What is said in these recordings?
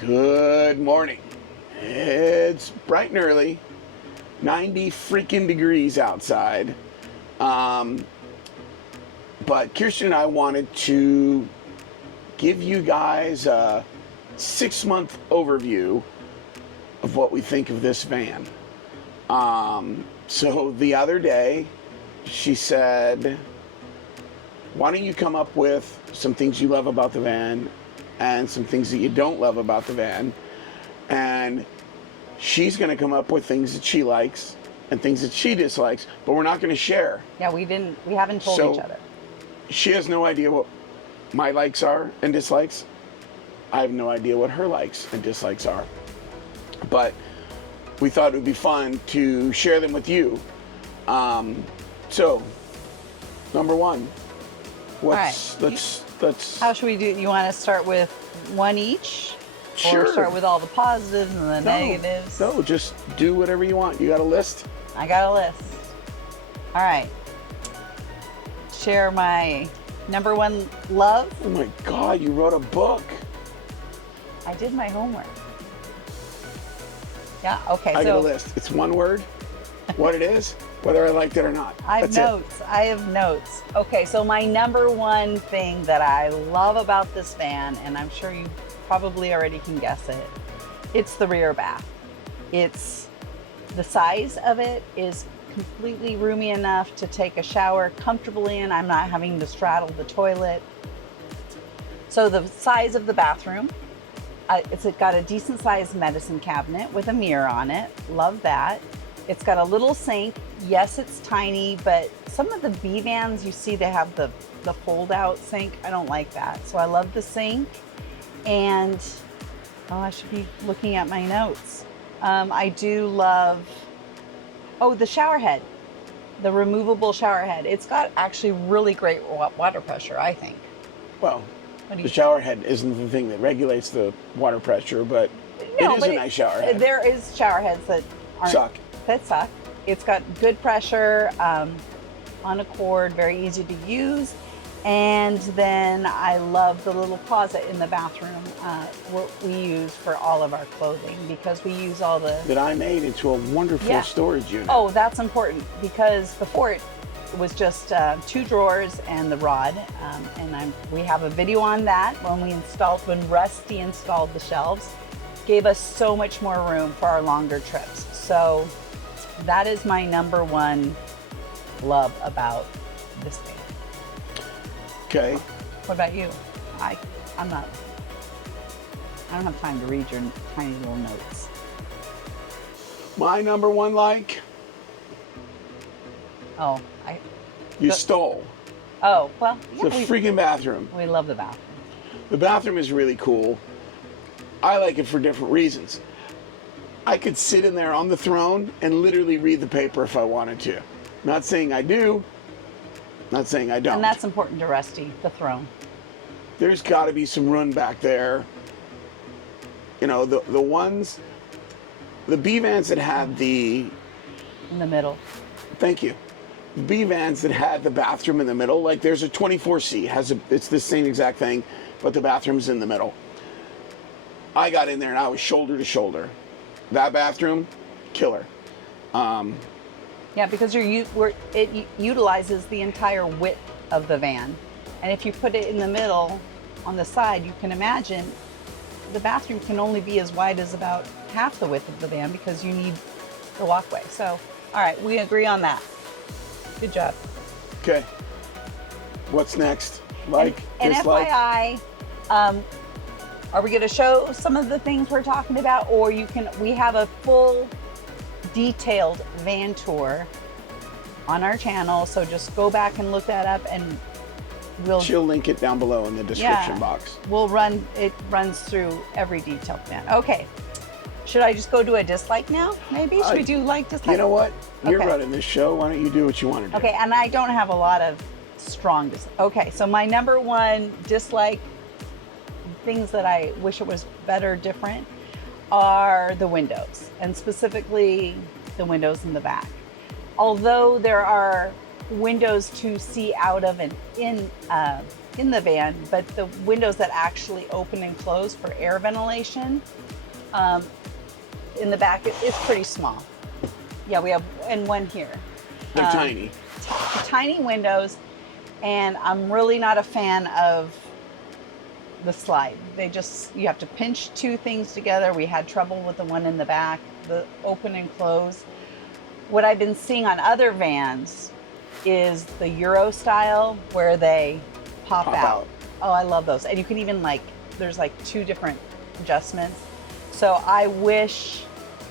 Good morning. It's bright and early, 90 freaking degrees outside. But Kirsten and I wanted to give you guys a 6-month overview of what we think of this van. So the other day, she said, why don't you come up with some things you love about the van and some things that you don't love about the van. And she's going to come up with things that she likes and things that she dislikes, but we're not going to share. Yeah, we haven't told each other. She has no idea what my likes are and dislikes. I have no idea what her likes and dislikes are. But we thought it would be fun to share them with you. So, number one, let's. How should we do? You want to start with one each? Sure. Or start with all the positives and the negatives? No, just do whatever you want. You got a list? I got a list. All right. Share my number one love. Oh my God, you wrote a book. I did my homework. Yeah, okay. I got a list. It's one word, what it is, whether I liked it or not. I have notes. I have notes. Okay, so my number one thing that I love about this van, and I'm sure you probably already can guess it, it's the rear bath. It's the size of it is completely roomy enough to take a shower comfortably in. I'm not having to straddle the toilet. So the size of the bathroom, it's got a decent sized medicine cabinet with a mirror on it. Love that. It's got a little sink. Yes, it's tiny, but some of the B vans you see they have the fold out sink. I don't like that. So I love the sink. And I should be looking at my notes. I do love, the shower head, the removable shower head. It's got actually really great water pressure, I think. Well, the shower head isn't the thing that regulates the water pressure, but it is a nice shower head. There is shower heads that suck. It's got good pressure, on a cord, very easy to use. And then I love the little closet in the bathroom, what we use for all of our clothing, because we use all the... That I made into a wonderful storage unit. Oh, that's important, because before it was just 2 drawers and the rod, and we have a video on that when Rusty installed the shelves. Gave us so much more room for our longer trips. So that is my number one love about this thing. Okay. What about you? I don't have time to read your tiny little notes. My number one like? You stole. Oh, well, yeah, the freaking bathroom. We love the bathroom. The bathroom is really cool. I like it for different reasons. I could sit in there on the throne and literally read the paper if I wanted to. Not saying I do, not saying I don't. And that's important to Rusty, the throne. There's got to be some room back there. You know, the B vans that had in the middle. Thank you. The B vans that had the bathroom in the middle, like there's a 24C, it's the same exact thing, but the bathroom's in the middle. I got in there and I was shoulder to shoulder. That bathroom, killer. Yeah, because it utilizes the entire width of the van. And if you put it in the middle on the side, you can imagine the bathroom can only be as wide as about half the width of the van because you need the walkway. So, all right, we agree on that. Good job. Okay. What's next? Like, and dislike? FYI, are we going to show some of the things we're talking about, or we have a full detailed van tour on our channel, so just go back and look that up, and she'll link it down below in the description box. It runs through every detailed van. Okay. Should I just go do a dislike now? Maybe? Should we do like dislike? You know what? You're running this show. Why don't you do what you want to do? Okay, and I don't have a lot of strong dislike. Okay, so my number one dislike, things that I wish it was better, different, are the windows, and specifically the windows in the back. Although there are windows to see out of and in the van, but the windows that actually open and close for air ventilation, in the back, it's pretty small. Yeah, we have, and one here. They're tiny. Tiny windows, and I'm really not a fan of the slide. You have to pinch two things together. We had trouble with the one in the back, the open and close. What I've been seeing on other vans is the Euro style where they pop out. Oh, I love those. And you can even there's two different adjustments. So I wish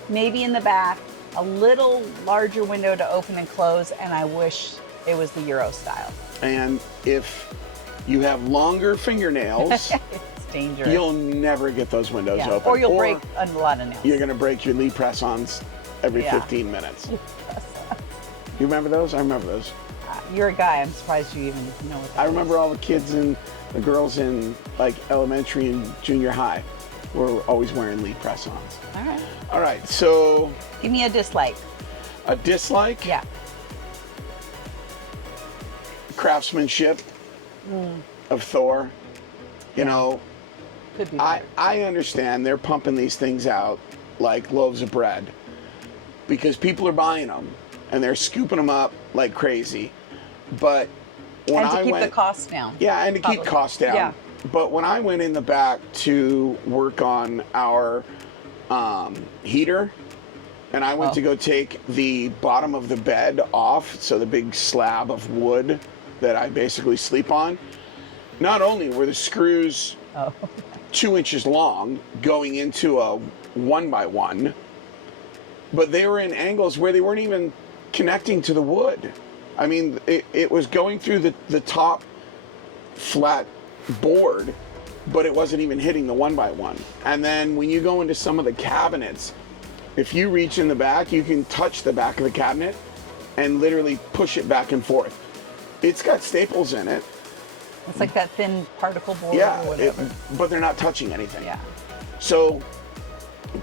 maybe in the back, a little larger window to open and close, and I wish it was the Euro style. And if you have longer fingernails, it's dangerous. You'll never get those windows open. Or you'll break a lot of nails. You're going to break your Lee press-ons every 15 minutes. You remember those? I remember those. You're a guy. I'm surprised you even know what that I remember all the kids and the girls in elementary and junior high were always wearing Lee press-ons. All right. All right, so... Give me a dislike. A dislike? Yeah. Craftsmanship of Thor. You know, could be I understand they're pumping these things out like loaves of bread because people are buying them and they're scooping them up like crazy. But when and to keep the costs down. Yeah, and to keep costs down. Yeah. But when I went in the back to work on our heater, and I went to go take the bottom of the bed off, so the big slab of wood that I basically sleep on, not only were the screws 2 inches long going into a 1x1, but they were in angles where they weren't even connecting to the wood. I mean, it was going through the top flat board, but it wasn't even hitting the 1x1. And then when you go into some of the cabinets, if you reach in the back, you can touch the back of the cabinet and literally push it back and forth. It's got staples in it. It's like that thin particle board or whatever. But they're not touching anything. Yeah. So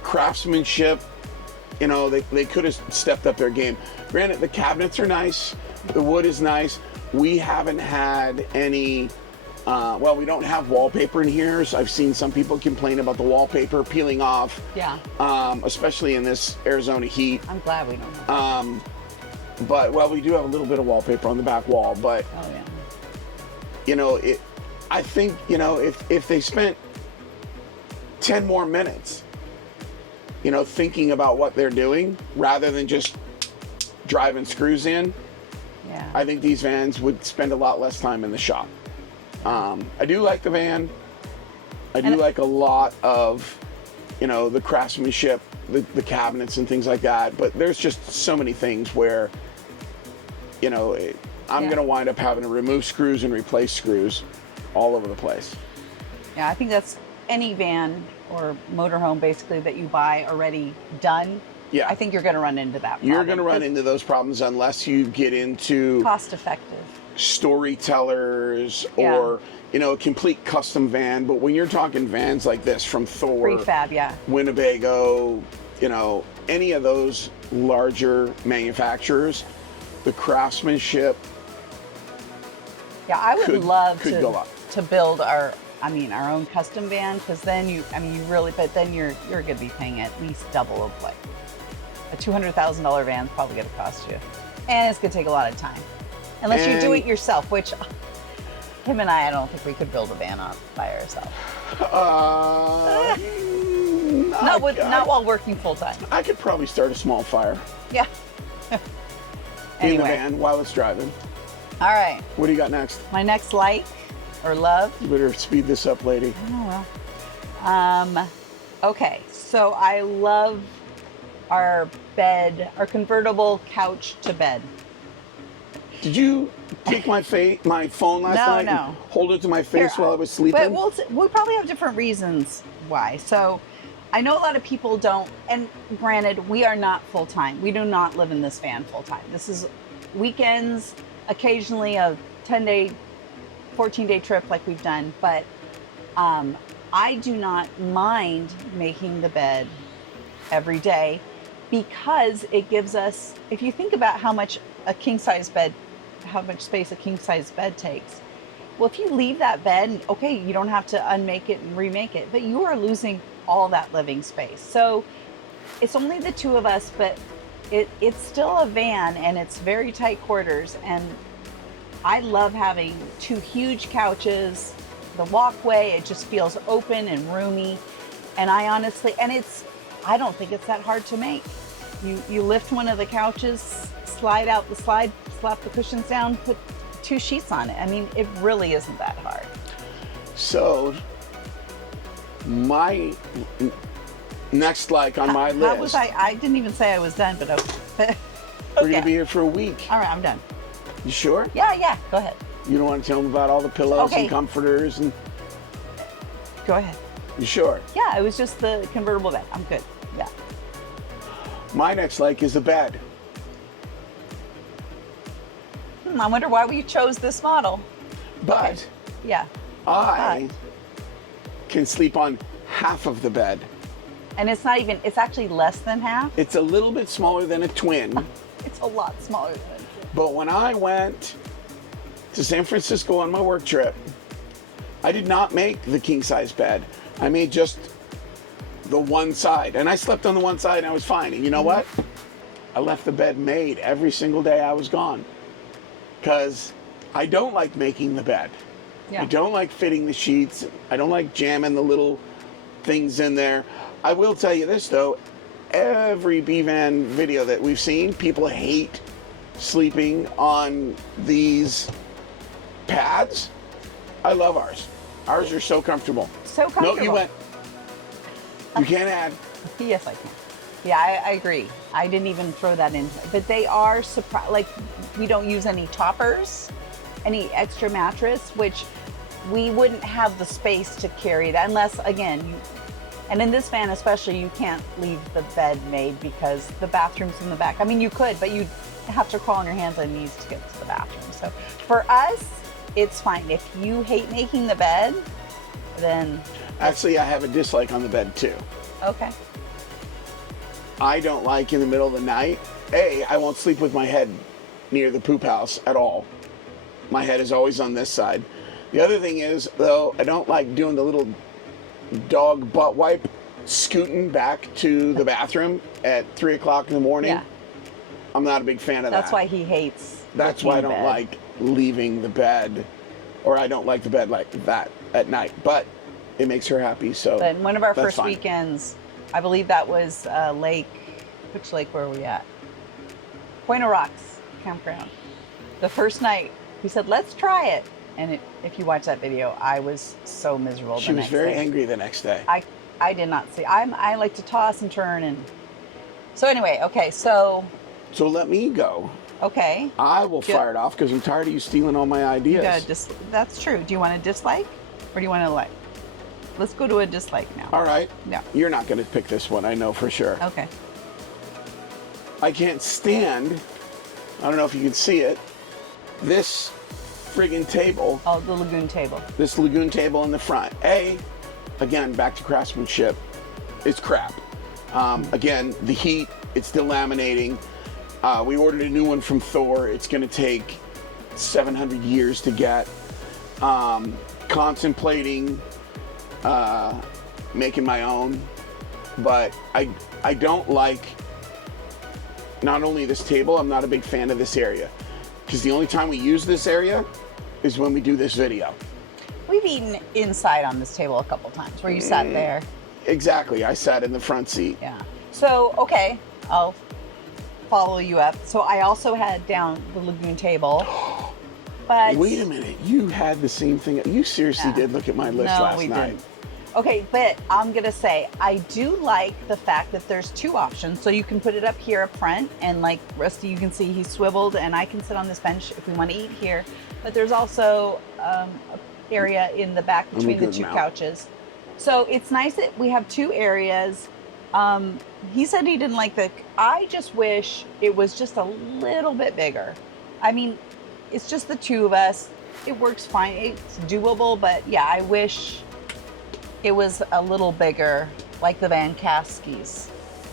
craftsmanship, you know, they could have stepped up their game. Granted, the cabinets are nice. The wood is nice. We haven't had any, we don't have wallpaper in here. So I've seen some people complain about the wallpaper peeling off. Yeah. Especially in this Arizona heat. I'm glad we don't have But, we do have a little bit of wallpaper on the back wall, but, you know, I think, you know, if they spent 10 more minutes, you know, thinking about what they're doing rather than just driving screws in, I think these vans would spend a lot less time in the shop. I do like the van. I do like a lot of, you know, the craftsmanship, the cabinets and things like that, but there's just so many things where, you know, I'm going to wind up having to remove screws and replace screws all over the place. Yeah, I think that's any van or motorhome basically that you buy already done. Yeah. I think you're going to run into that problem. You're going to run into those problems unless you get into cost effective storytellers or, you know, a complete custom van. But when you're talking vans like this from Thor, prefab, Winnebago, you know, any of those larger manufacturers, the craftsmanship. Yeah, I would love to build our own custom van, because then you're going to be paying at least double of like a $200,000 van is probably going to cost you, and it's going to take a lot of time, unless you do it yourself. Which him and I don't think we could build a van up by ourselves. Not while working full time. I could probably start a small fire. Yeah. In the van while it's driving. All right. What do you got next? My next like or love. You better speed this up, lady. Oh well. Okay. So I love our bed, our convertible couch to bed. Did you take my phone last night and hold it to my face while I was sleeping? But we probably have different reasons why. So I know a lot of people don't, and granted, we are not full-time. We do not live in this van full-time. This is weekends, occasionally a 10-day, 14-day trip like we've done, but I do not mind making the bed every day, because it gives us, if you think about how much space a king-size bed takes, Well, if you leave that bed, okay, you don't have to unmake it and remake it, but you are losing all that living space. So it's only the two of us, but it's still a van and it's very tight quarters. And I love having two huge couches, the walkway, it just feels open and roomy. And I honestly, I don't think it's that hard to make. You lift one of the couches, slide out the slide, slap the cushions down, put 2 sheets on it. I mean, it really isn't that hard. So my next like on my list. How was I didn't even say I was done, but okay. We're gonna be here for a week. All right, I'm done. You sure? Yeah, go ahead. You don't want to tell them about all the pillows and comforters and. Go ahead. You sure? Yeah, it was just the convertible bed. I'm good. Yeah. My next like is a bed. I wonder why we chose this model. But okay. Yeah. I can sleep on half of the bed. And it's not even, it's actually less than half. It's a little bit smaller than a twin. It's a lot smaller than a twin. But when I went to San Francisco on my work trip, I did not make the king size bed. I made just the one side. And I slept on the one side and I was fine. And you know what? I left the bed made every single day I was gone. Because I don't like making the bed. Yeah. I don't like fitting the sheets. I don't like jamming the little things in there. I will tell you this though, every B-Van video that we've seen, people hate sleeping on these pads. I love ours. Ours are so comfortable. So comfortable. No, you went. You can't add. Yes, I can. Yeah, I agree. I didn't even throw that in. But they are like we don't use any toppers, any extra mattress, which we wouldn't have the space to carry that unless, again, and in this van especially, you can't leave the bed made because the bathroom's in the back. I mean, you could, but you'd have to crawl on your hands and knees to get to the bathroom. So for us, it's fine. If you hate making the bed, then... Actually, I have a dislike on the bed too. Okay. I don't like in the middle of the night. I won't sleep with my head near the poop house at all. My head is always on this side. The other thing is, though, I don't like doing the little dog butt wipe scooting back to the bathroom at 3 o'clock in the morning. Yeah. I'm not a big fan of that. That's why he hates. That's why I don't like leaving the bed, or I don't like the bed like that at night. But it makes her happy, so. But one of our first weekends, I believe that was lake. Which lake were we at? Point of Rocks campground. The first night, he said, "Let's try it." And if you watch that video, I was so miserable. She was very angry the next day. I did not see. I like to toss and turn, and so anyway. Okay, so let me go. Okay. I will fire it off because I'm tired of you stealing all my ideas. That's true. Do you want a dislike, or do you want to like? Let's go to a dislike now. All right. Yeah. You're not going to pick this one, I know for sure. Okay. I can't stand, I don't know if you can see it, this friggin' table. Oh, the Lagun table. This Lagun table in the front. Again, back to craftsmanship, it's crap. Again, the heat, it's still laminating. We ordered a new one from Thor. It's going to take 700 years to get. Contemplating making my own, but I don't like not only this table, I'm not a big fan of this area because the only time we use this area is when we do this video. We've eaten inside on this table a couple times where you sat there. Exactly, I sat in the front seat. Yeah. So, okay, I'll follow you up. So I also had down the Lagun table. But wait a minute, you had the same thing. You seriously did look at my list last night. Didn't. Okay, but I'm gonna say, I do like the fact that there's 2 options. So you can put it up here up front, and like Rusty, you can see he's swiveled, and I can sit on this bench if we want to eat here. But there's also an area in the back between the 2 couches. So it's nice that we have 2 areas. He said he didn't like I just wish it was just a little bit bigger. I mean, it's just the 2 of us. It works fine. It's doable, but yeah, I wish it was a little bigger, like the Van Caskis.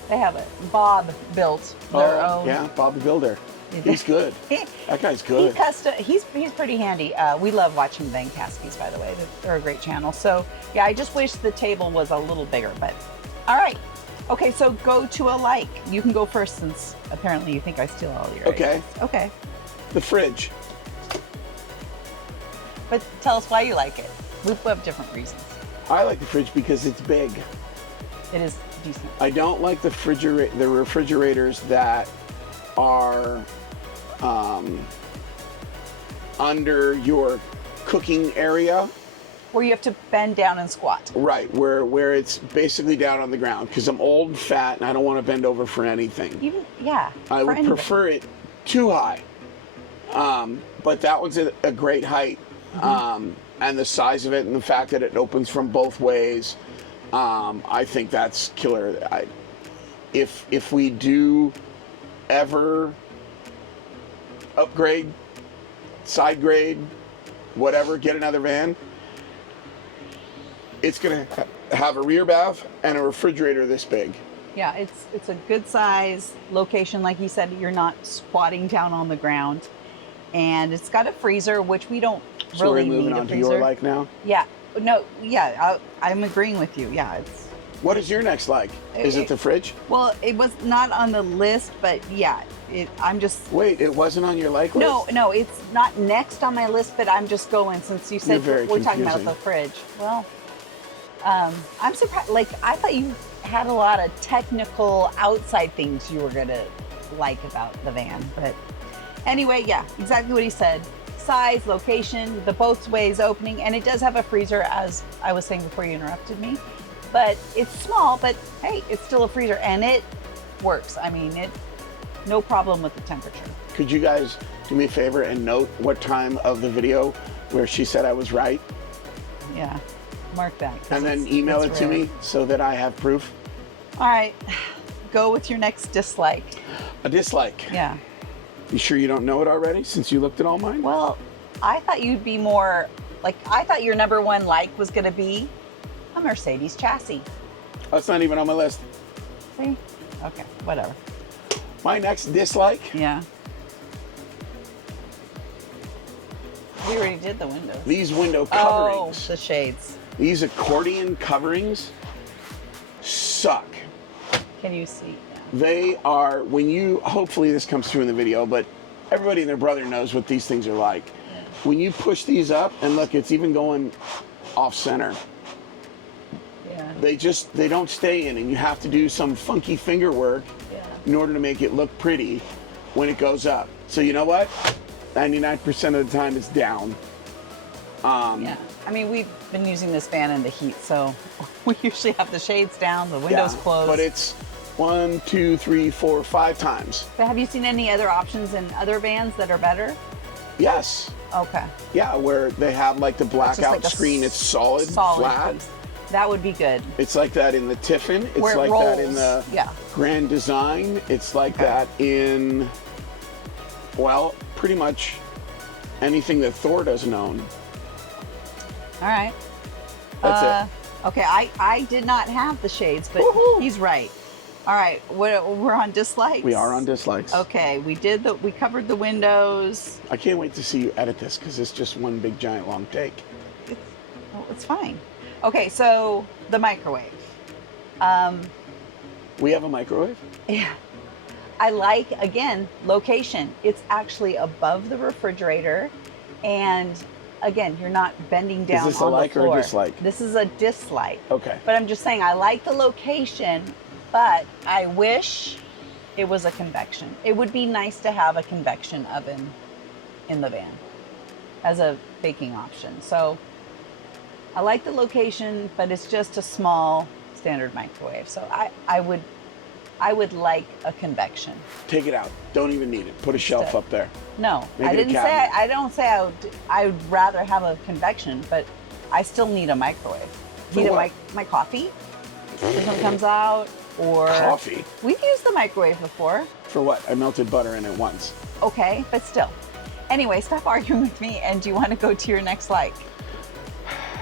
They have it. Bob built their own. Yeah, Bob the Builder. He's good. That guy's good. He's pretty handy. We love watching the Vankaskis, by the way. They're a great channel. So yeah, I just wish the table was a little bigger, but all right. Okay, so go to a like. You can go first since apparently you think I steal all your ideas. Okay. The fridge. But tell us why you like it. We have different reasons. I like the fridge because it's big. It is decent. I don't like the refrigerators that are under your cooking area. Where you have to bend down and squat. Right, where it's basically down on the ground, because I'm old and fat and I don't want to bend over for anything. I would prefer it too high. But that one's a great height. And the size of it and the fact that it opens from both ways, I think that's killer. If we do ever upgrade, side grade, whatever, get another van, it's gonna have a rear bath and a refrigerator this big. Yeah, it's a good size location. Like you said, you're not squatting down on the ground. And it's got a freezer, which we don't really need a freezer. So we're moving on to your like now? Yeah. No, yeah, I'm agreeing with you. Yeah. What is your next like? Is it the fridge? Well, it was not on the list, but yeah, I'm just... Wait, it wasn't on your like list? No, it's not next on my list, but I'm just going since you said we're talking about the fridge. Well, I'm surprised. Like, I thought you had a lot of technical outside things you were going to like about the van, but... Anyway, yeah, exactly what he said. Size, location, the both ways opening, and it does have a freezer, as I was saying before you interrupted me. But it's small, but hey, it's still a freezer, and it works. I mean, no problem with the temperature. Could you guys do me a favor and note what time of the video where she said I was right? Yeah, mark that. And then email it to me so that I have proof. All right, go with your next dislike. A dislike? Yeah. You sure you don't know it already since you looked at all mine? Well, I thought you'd be more, like, I thought your number one like was going to be a Mercedes chassis. That's not even on my list. See? Okay, whatever. My next dislike? Yeah. We already did the windows. These window coverings. Oh, the shades. These accordion coverings suck. Can you see? They are, hopefully this comes through in the video, but everybody and their brother knows what these things are like. Yeah. When you push these up, and look, it's even going off center. Yeah. They don't stay in, and you have to do some funky finger work in order to make it look pretty when it goes up. So you know what? 99% of the time it's down. Yeah. I mean, we've been using this fan in the heat, so we usually have the shades down, the windows closed. But it's 1, 2, 3, 4, 5 times. But have you seen any other options in other vans that are better? Yes. Okay. Yeah, where they have like the blackout screen. It's solid, flat. Piece. That would be good. It's like that in the Tiffin. It's where like rolls. That in the Grand Design. It's like that in, well, pretty much anything that Thor doesn't own. All right. That's it. Okay, I did not have the shades, but he's right. All right, we're on dislikes? We are on dislikes. Okay, we covered the windows. I can't wait to see you edit this because it's just one big giant long take. It's fine. Okay, so the microwave. We have a microwave? Yeah. I like, again, location. It's actually above the refrigerator, and again, you're not bending down on the floor. Is this a like or a dislike? This is a dislike. Okay. But I'm just saying, I like the location, but I wish it was a convection. It would be nice to have a convection oven in the van as a baking option. So I like the location, but it's just a small standard microwave. So I would like a convection. Take it out. Don't even need it. Put a shelf up there. No, I don't say I would rather have a convection, but I still need a microwave. Need my coffee. When something comes out, or coffee. We've used the microwave before. For what? I melted butter in it once. Okay, but still. Anyway, stop arguing with me. And do you want to go to your next like,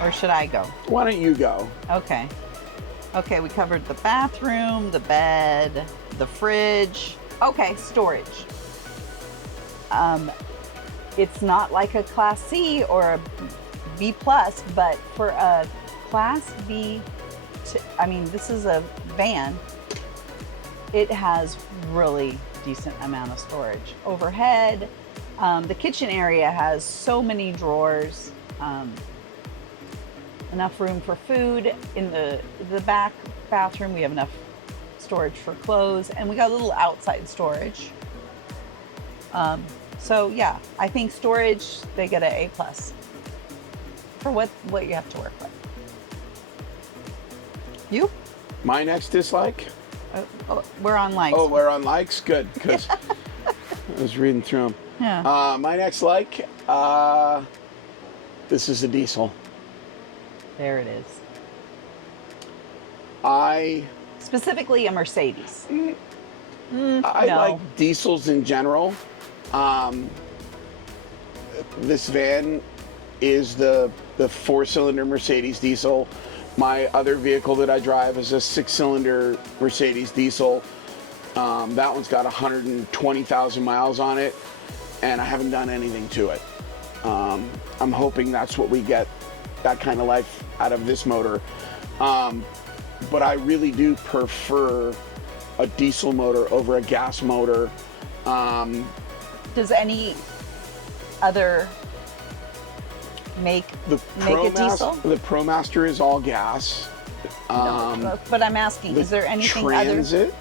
or should I go? Why don't you go? Okay. Okay, we covered the bathroom, the bed, the fridge. Okay, storage. It's not like a Class C or a B plus, but for a Class B, I mean, this is a van. It has really decent amount of storage. Overhead, the kitchen area has so many drawers, enough room for food. In the back bathroom, we have enough storage for clothes, and we got a little outside storage. So yeah, I think storage, they get an A plus for what you have to work with. You? My next dislike? We're on likes. Oh, we're on likes? Good, because I was reading through them. Yeah. My next like, this is a diesel. There it is. Specifically a Mercedes. I No. like diesels in general. This van is the 4-cylinder Mercedes diesel. My other vehicle that I drive is a 6-cylinder Mercedes diesel. That one's got 120,000 miles on it, and I haven't done anything to it. I'm hoping that's what we get, that kind of life out of this motor. But I really do prefer a diesel motor over a gas motor. Does any other make a diesel? The ProMaster is all gas. No, but I'm asking, is there anything Transit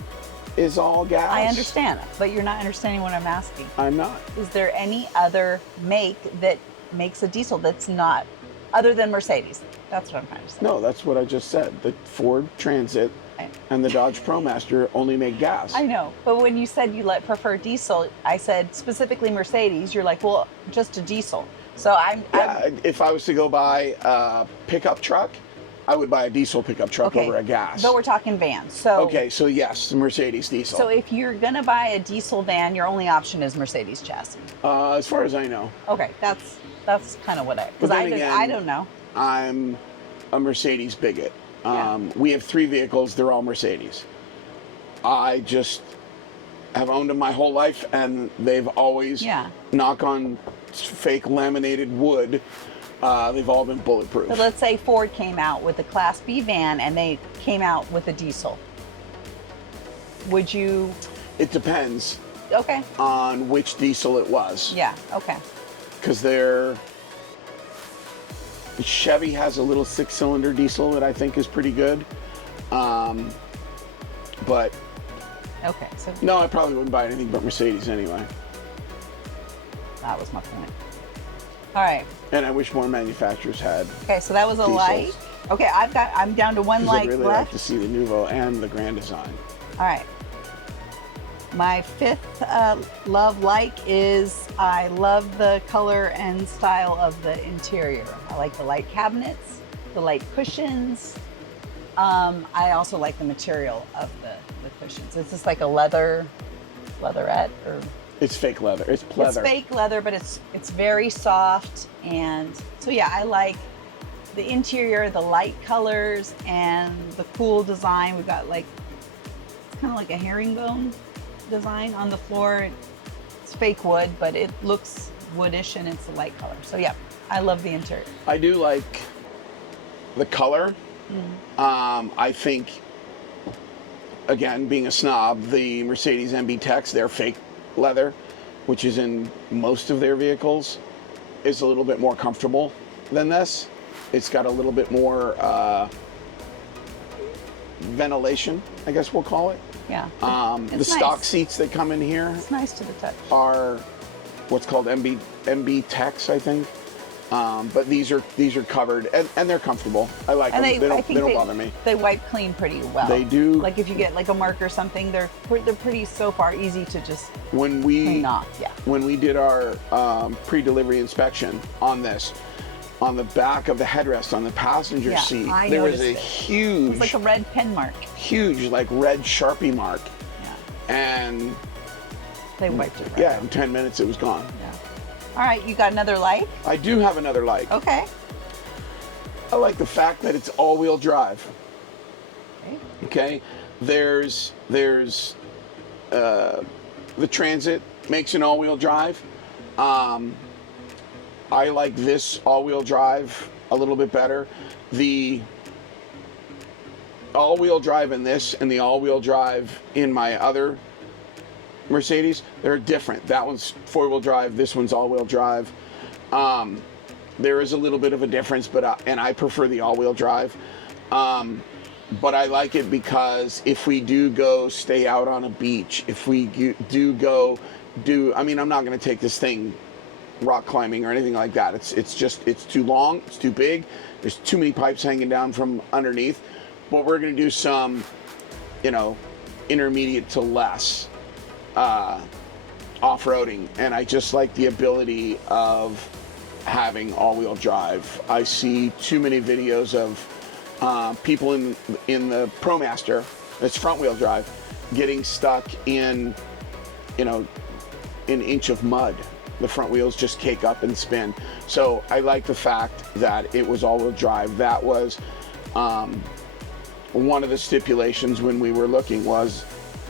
is all gas. I understand, but you're not understanding what I'm asking. I'm not. Is there any other make that makes a diesel that's not, other than Mercedes? That's what I'm trying to say. No, that's what I just said. The Ford Transit and the Dodge ProMaster only make gas. I know, but when you said you prefer diesel, I said specifically Mercedes. You're like, well, just a diesel. So if I was to go buy a pickup truck, I would buy a diesel pickup truck over a gas. But we're talking vans. So okay, so yes, Mercedes diesel. So if you're gonna buy a diesel van, your only option is Mercedes chassis. As far as I know. Okay, that's kind of what because I don't know. I'm a Mercedes bigot. We have 3 vehicles, they're all Mercedes. I just have owned them my whole life, and they've always, knock on fake laminated wood, they've all been bulletproof. So let's say Ford came out with a Class B van and they came out with a diesel. Would you? It depends. Okay. On which diesel it was. Yeah, okay. Because Chevy has a little 6-cylinder diesel that I think is pretty good. But okay, so no, I probably wouldn't buy anything but Mercedes anyway. That was my point. All right. And I wish more manufacturers had. Okay, so that was a diesels. like. Okay, I'm down to one like I'd really left. like to see the Nuvo and the Grand Design. All right. My 5th love like is I love the color and style of the interior. I like the light cabinets, the light cushions. I also like the material of the cushions. It's just like a leatherette or. It's fake leather. It's pleather. It's fake leather, but it's very soft, and so yeah, I like the interior, the light colors, and the cool design. We've got it's kind of like a herringbone design on the floor. It's fake wood, but it looks woodish, and it's a light color. So yeah, I love the interior. I do like the color. I think, again, being a snob, the Mercedes MB Techs, they're fake leather, which is in most of their vehicles, is a little bit more comfortable than this. It's got a little bit more ventilation, I guess we'll call it. Yeah. The nice. stock seats that come in here It's nice to the touch. are what's called MB Techs, I think. But these are covered and they're comfortable. I like them. They don't bother me. They wipe clean pretty well. They do. Like if you get like a mark or something, they're pretty so far easy to just clean off. Yeah. When we did our pre-delivery inspection on this, on the back of the headrest on the passenger seat, there was a huge. It was like a red pen mark. Huge, like red Sharpie mark. Yeah. And they wiped it right yeah, out. in 10 minutes it was gone. Yeah. All right, you got another like? I do have another like. Okay. I like the fact that it's all-wheel drive. Okay. There's the Transit makes an all-wheel drive. I like this all-wheel drive a little bit better. The all-wheel drive in this and the all-wheel drive in my other Mercedes, they're different. That one's four-wheel drive, this one's all-wheel drive. There is a little bit of a difference, but and I prefer the all-wheel drive. But I like it because if we do go stay out on a beach, if we do go do, I mean, I'm not going to take this thing rock climbing or anything like that. It's too long, it's too big, there's too many pipes hanging down from underneath. But we're going to do some, you know, intermediate to less off-roading, and I just like the ability of having all-wheel drive. I see too many videos of people in the ProMaster that's front-wheel drive getting stuck in, you know, an inch of mud. The front wheels just cake up and spin. So I like the fact that it was all-wheel drive. That was one of the stipulations when we were looking, was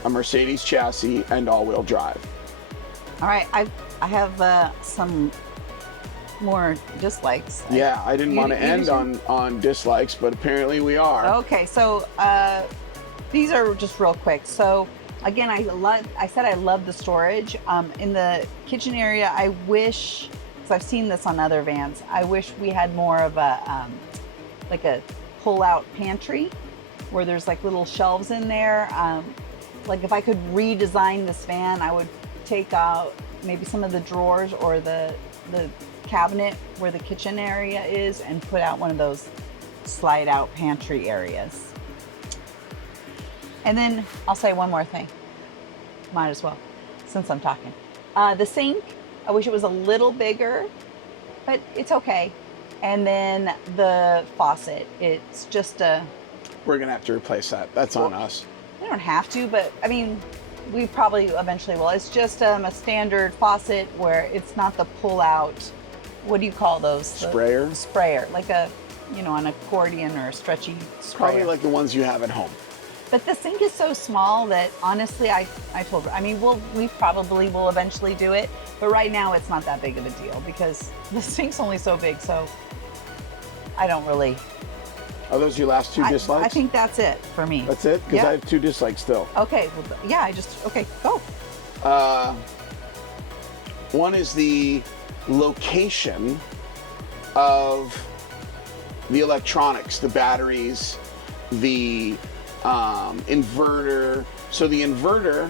a Mercedes chassis and all-wheel drive. All right, I have some more dislikes. Yeah, I didn't want to end on dislikes, but apparently we are. Okay, so these are just real quick. So again, I said I love the storage. In the kitchen area, I wish, because I've seen this on other vans, I wish we had more of a like a pull-out pantry where there's like little shelves in there. Like if I could redesign this van, I would take out maybe some of the drawers or the cabinet where the kitchen area is and put out one of those slide out pantry areas. And then I'll say one more thing. Might as well, since I'm talking. The sink, I wish it was a little bigger, but it's okay. And then the faucet, it's just a... We're gonna have to replace that. That's on us. We don't have to, but I mean, we probably eventually will. It's just a standard faucet where it's not the pull out, what do you call those? Sprayer? Sprayer, like a, you know, an accordion or a stretchy sprayer. Probably like the ones you have at home. But the sink is so small that honestly, I told her, I mean, we probably will eventually do it, but right now it's not that big of a deal because the sink's only so big, so I don't really. Are those your last two dislikes? I think that's it for me. That's it? Because I have two dislikes still. Okay, well, yeah, okay, go. One is the location of the electronics, the batteries, the inverter. So the inverter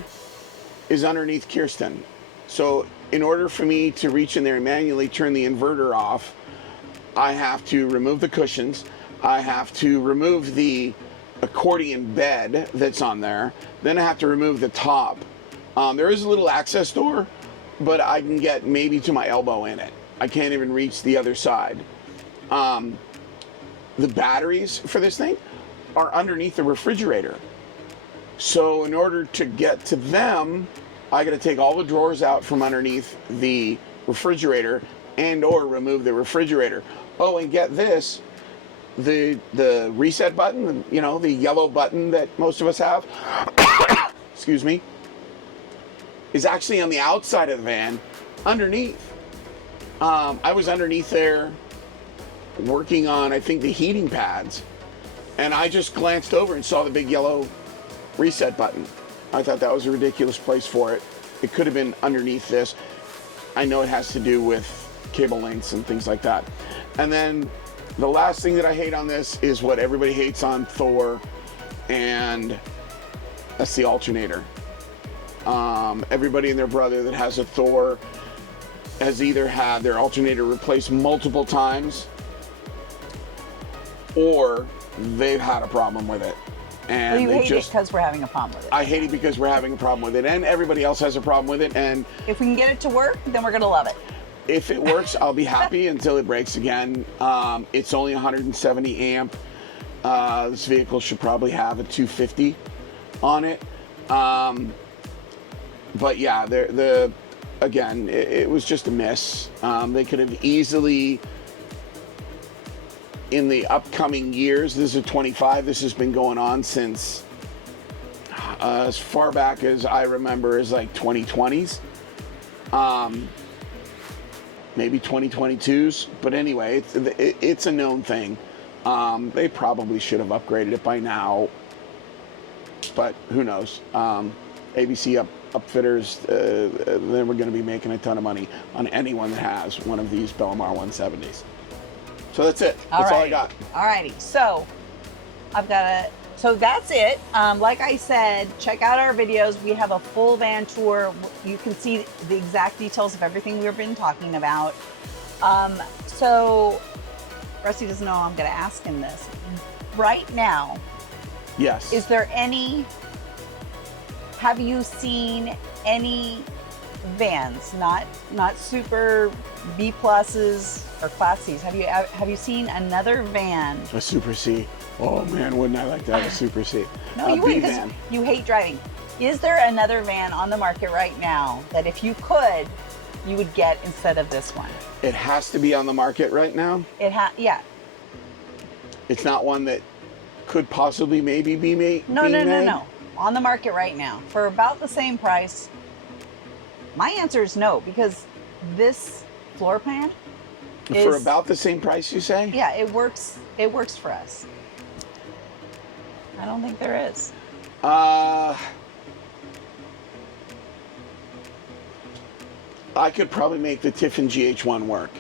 is underneath Kirsten. So in order for me to reach in there and manually turn the inverter off, I have to remove the cushions. I have to remove the accordion bed that's on there. Then I have to remove the top. There is a little access door, but I can get maybe to my elbow in it. I can't even reach the other side. The batteries for this thing are underneath the refrigerator. So in order to get to them, I got to take all the drawers out from underneath the refrigerator and or remove the refrigerator. Oh, and get this, the reset button, you know, the yellow button that most of us have, excuse me, is actually on the outside of the van, underneath. I was underneath there working on, I think, the heating pads, and I just glanced over and saw the big yellow reset button. I thought that was a ridiculous place for it. It could have been underneath this. I know it has to do with cable lengths and things like that. And then the last thing that I hate on this is what everybody hates on Thor, and that's the alternator. Everybody and their brother that has a Thor has either had their alternator replaced multiple times or they've had a problem with it. And well, you hate it because we're having a problem with it. I hate it because we're having a problem with it, and everybody else has a problem with it. And if we can get it to work, then we're gonna love it. If it works, I'll be happy until it breaks again. It's only 170 amp. This vehicle should probably have a 250 on it. But yeah, again, it was just a miss. They could have easily, in the upcoming years, this is a 25, this has been going on since as far back as I remember, is like 2020s. maybe 2022s. But anyway, it's a known thing. They probably should have upgraded it by now, but who knows? ABC upfitters, they were going to be making a ton of money on anyone that has one of these Belmar 170s. So that's it. That's all I got. Alrighty. So so that's it. Like I said, check out our videos. We have a full van tour. You can see the exact details of everything we've been talking about. So Rusty doesn't know I'm going to ask him this. Right now, yes. Is there have you seen any vans, not super B pluses or Class C's? Have you seen another van? A Super C. Oh man, wouldn't I like to have a Super C? No, you wouldn't, because you hate driving. Is there another van on the market right now that if you could, you would get instead of this one? It has to be on the market right now? Yeah. It's not one that could possibly maybe be made? No. On the market right now for about the same price. My answer is no, because this floor plan for about the same price, you say? Yeah, it works for us. I don't think there is. I could probably make the Tiffin GH1 work.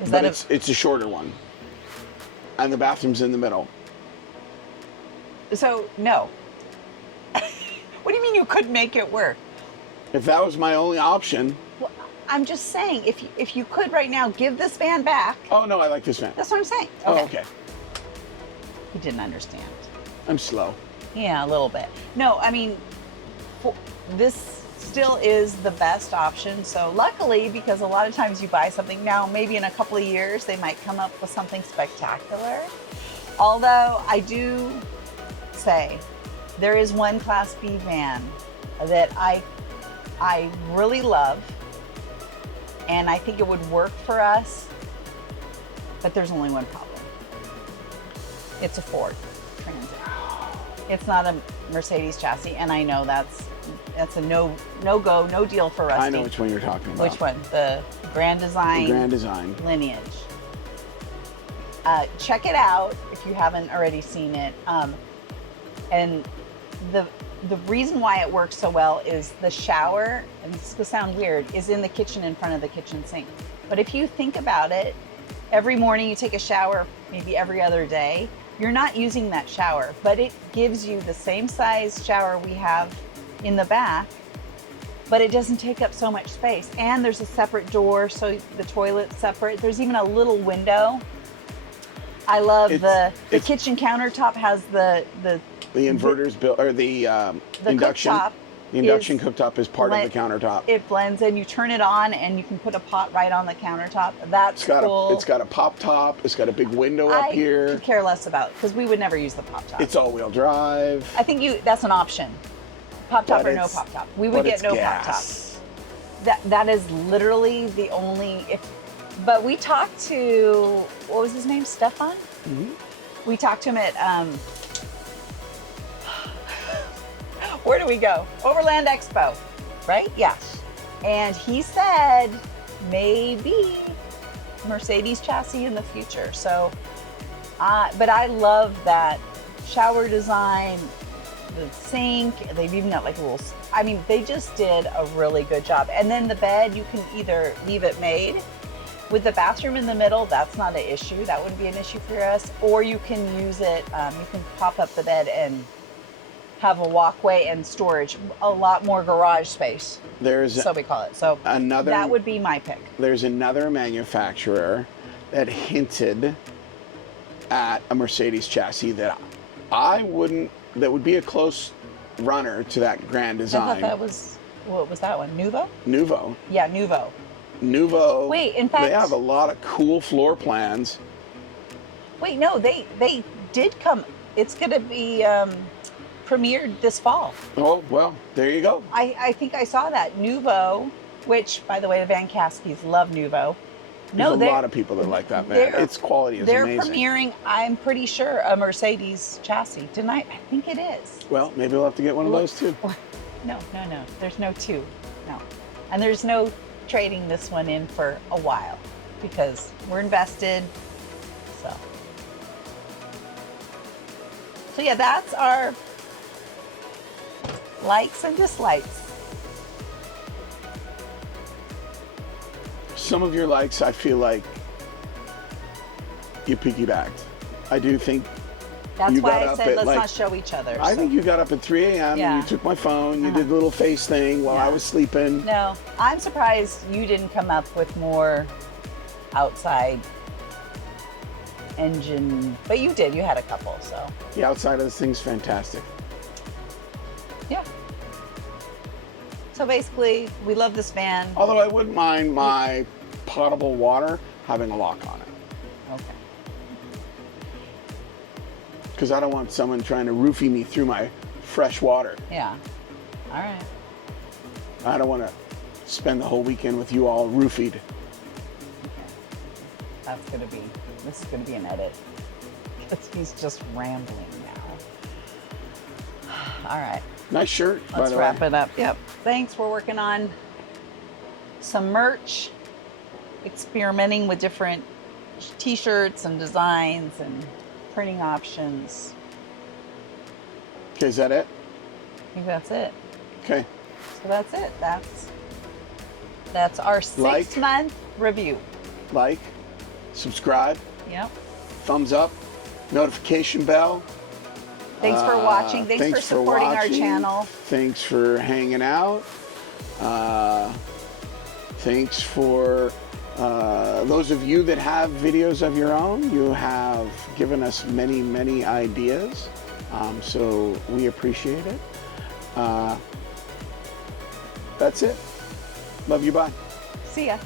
It's a shorter one. And the bathroom's in the middle. So, no. What do you mean you could make it work? If that was my only option. Well, I'm just saying, if you could right now give this van back. Oh, no, I like this van. That's what I'm saying. Okay. Oh, okay. You didn't understand. I'm slow. Yeah, a little bit. No, I mean, this still is the best option. So luckily, because a lot of times you buy something now, maybe in a couple of years, they might come up with something spectacular. Although I do say there is one Class B van that I really love, and I think it would work for us, but there's only one problem. It's a Ford Transit. It's not a Mercedes chassis, and I know that's a no-go, no deal for Rusty. I know which one you're talking about. Which one? The Grand Design? The Grand Design. Lineage. Check it out if you haven't already seen it. And the reason why it works so well is the shower, and this is going to sound weird, is in the kitchen in front of the kitchen sink. But if you think about it, every morning you take a shower, maybe every other day, you're not using that shower, but it gives you the same size shower we have in the back, but it doesn't take up so much space. And there's a separate door, so the toilet's separate. There's even a little window. I love the kitchen countertop has the inverters built, or the induction. Cooktop. The induction cooktop is part of the countertop. It blends in. You turn it on, and you can put a pot right on the countertop. That's cool. It's got a pop top. It's got a big window up here. I could care less about, because we would never use the pop top. It's all-wheel drive. I think that's an option. Pop top or no pop top. We would get no pop top. That is literally the only. But we talked to, what was his name? Stefan. Mm-hmm. We talked to him at. Where do we go? Overland Expo, right? Yeah. And he said maybe Mercedes chassis in the future. So, but I love that shower design, the sink. They've even got like little, I mean, they just did a really good job. And then the bed, you can either leave it made with the bathroom in the middle. That's not an issue. That wouldn't be an issue for us. Or you can use it, you can pop up the bed and have a walkway and storage, a lot more garage space. So we call it. So that would be my pick. There's another manufacturer that hinted at a Mercedes chassis that that would be a close runner to that Grand Design. I thought that was, what was that one? Nuvo? Nuvo. Yeah, Nuvo. Nuvo. Wait, in fact, they have a lot of cool floor plans. Wait, no, they did come. It's going to be premiered this fall. Oh, well, there you go. I think I saw that. Nuvo, which, by the way, the Van Caskys love Nuvo. There's a lot of people that like that van. Its quality is amazing. They're premiering, I'm pretty sure, a Mercedes chassis. Didn't I? I think it is. Well, maybe we'll have to get one of those too. No. There's no two. No. And there's no trading this one in for a while because we're invested. So yeah, that's our likes and dislikes. Some of your likes, I feel like you piggybacked. I do think That's you why got I up said at let's like, not show each other. I think you got up at 3 a.m. Yeah. and you took my phone, you did the little face thing while I was sleeping. No, I'm surprised you didn't come up with more outside engine, but you did. You had a couple, so. The outside of this thing's fantastic. Yeah. So basically, we love this van. Although I wouldn't mind my potable water having a lock on it. Okay. Because I don't want someone trying to roofie me through my fresh water. Yeah. All right. I don't want to spend the whole weekend with you all roofied. This is gonna be an edit. Because he's just rambling now. All right. Nice shirt, by Let's the wrap way. it up. Yep. Thanks. We're working on some merch, experimenting with different t-shirts and designs and printing options. Okay, is that it? I think that's it. Okay. So that's it. That's our 6-month review. Like, subscribe, Yep. thumbs up, notification bell. Thanks for watching. Thanks for supporting our channel. Thanks for hanging out. Thanks for those of you that have videos of your own. You have given us many, many ideas. So we appreciate it. That's it. Love you. Bye. See ya.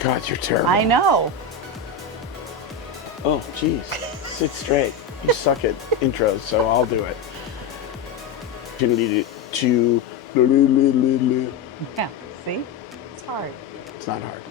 God, you're terrible. I know. Oh, geez. Sit straight. You suck at intros, so I'll do it. Opportunity to. Yeah. See? It's hard. It's not hard.